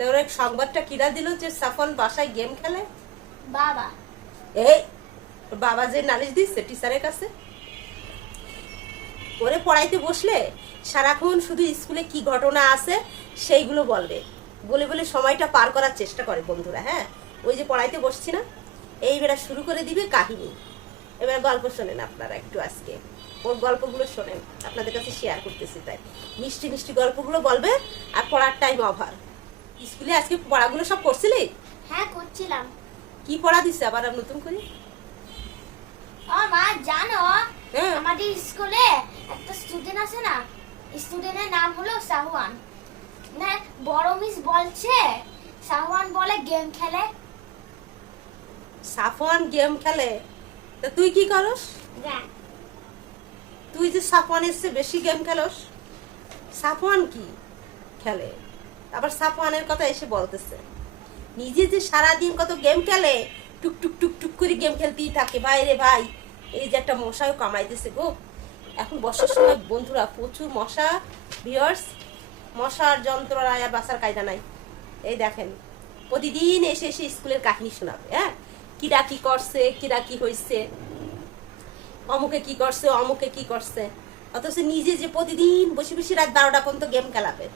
তো ওর সংবাদটা কিরা দিল যে সাফন বাসায় গেম খেলে? বাবা। এই বাবা যে নালিশ দিচ্ছে টিচারের কাছে? ওরে পড়াইতে বসলে সারাক্ষণ শুধু স্কুলে কি ঘটনা আছে সেইগুলো বলবে। বলে বলে সময়টা পার করার চেষ্টা করে বন্ধুরা হ্যাঁ? ওই যে পড়াইতে বসছি না এইবার শুরু করে দিবে কাহিনী। এবার গল্প শোনেন আপনারা একটু আজকে। ওর গল্পগুলো শোনেন আপনাদের কাছে শেয়ার করতেছি তাই। মিষ্টি মিষ্টি গল্পগুলো বলবে আর পড়ার টাইম অভার স্কুলে আজকে পড়াগুলো সব করছিলি? হ্যাঁ করছিলাম। কি পড়া দিছে আবার নতুন করে? ও মা জানো হ্যাঁ। আমাদের স্কুলে একটা স্টুডেন্ট আছে না স্টুডেন্টের নাম হলো সাহুয়ান। না বড় মিস বলছে সাহুয়ান বলে গেম খেলে। সাফওয়ান গেম খেলে? তা তুই কি করস? হ্যাঁ। তুই যে সাফওয়ান এসছে বেশি গেম খেলস সাফওয়ান কি খেলে? আবার সাফওয়ানের কথা এসে বলতেছে। নিজে যে সারাদিন কত গেম খেলে, টুক টুক টুক টুক করে গেম খেলতেই থাকে। ভাই রে ভাই, এই যে একটা মশাও কামড়াইতেছে গো। এখন বর্ষার সময় বন্ধুরা, প্রচুর মশা ভিওর্স মশার যন্ত্রণায় আর বাসার কায়দা নাই। এই দেখেন, প্রতিদিন এসে এসে স্কুলের কাহিনী শোনাবে হ্যাঁ? কিরা কি করছে, কিরা কি হয়েছে অমুকে কি করছে, অমুকে কি করছে। অথচ নিজে যে প্রতিদিন বসে বসে রাত বারোটা পর্যন্ত গেম খেলাবে।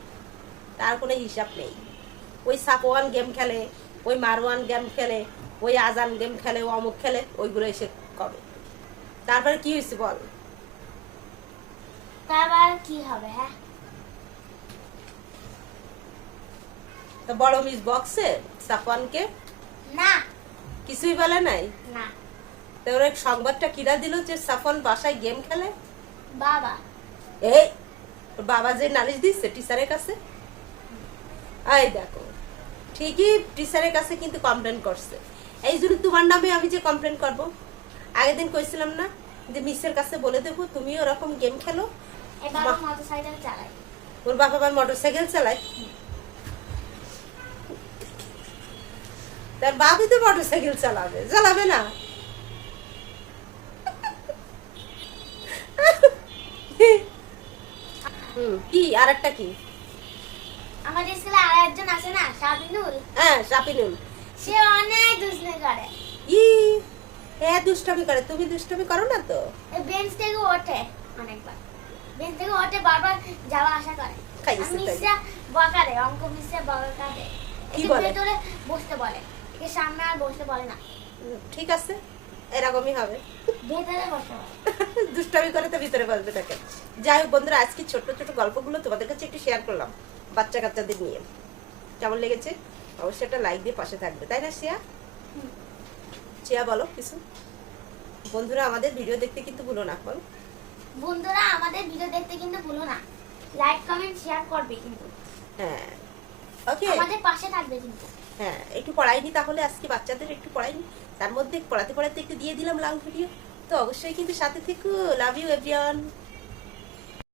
তার কোনো হিসাব নেই। ওই সাপওয়ান গেম খেলে ওই মারওয়ান গেম খেলে ওই আজান গেম খেলে ও অমুক খেলে ওইগুলো এসে কবে? তারপরে কি হয়েছে বল? তারপর কি হবে হ্যাঁ? তো বড় মিস বক্সে সাপওয়ানকে না। কিছুই বলে নাই? না। তো ওর সংবাদটা কিরা দিল যে সাফন বাসায় গেম খেলে? বাবা। এই বাবা যে নালিশ দিচ্ছে টিচারের কাছে? এই দেখো। ঠিকই টিচারের কাছে কিন্তু কমপ্লেন করছে। এই জন্য তোমার নামে আমি যে কমপ্লেন করব আগের দিন কইছিলাম না যে মিসের কাছে বলে দেবো তুমি ওরকম গেম খেলো। ওর বাবা আবার মোটর সাইকেল চালায়। তার বাবই তো মোটর সাইকেল চালাবে চালাবে না। কি? আর একটা কি? আমাদের স্কুলে আর একজন আছে না সাবিনুল? হ্যাঁ শাপিনুল সে অনেক করে। ই দুষ্টামি করে তুমি দুষ্টামি করো না তো। বেঞ্চ থেকে ওঠে অনেকবার। বেঞ্চ থেকে ওঠে বারবার যাওয়া আসা করে। মিসরা বকা দেয় অঙ্ক মিসরা বকা দেয় কি বলে? ভেতরে বসতে বলে। একে সামনে আর বসতে বলে না। ঠিক আছে এরকমই হবে। ভেতরে বসতে দুষ্টামি করে তো ভিতরে বসবে তাকে। যাই হোক বন্ধুরা আজকে ছোট ছোট গল্পগুলো তোমাদের কাছে একটু শেয়ার করলাম। বাচ্চা কাচ্চাদের নিয়ে। কেমন লেগেছে? অবশ্যই একটা লাইক দিয়ে পাশে থাকবে। তাই না শ্রেয়া। শ্রেয়া বলো কিছু। বন্ধুরা আমাদের ভিডিও দেখতে কিন্তু ভুলো না বলো। বন্ধুরা আমাদের ভিডিও দেখতে কিন্তু ভুলো না। লাইক কমেন্ট শেয়ার করবে কিন্তু। হ্যাঁ। ওকে আমাদের পাশে থাকবে কিন্তু। হ্যাঁ একটু পড়াইনি তাহলে আজকে বাচ্চাদের একটু পড়াইনি। তার মধ্যে পড়াতে পড়াতে একটু দিয়ে দিলাম লং ভিডিও তো অবশ্যই কিন্তু সাথে থেকো। Love you everyone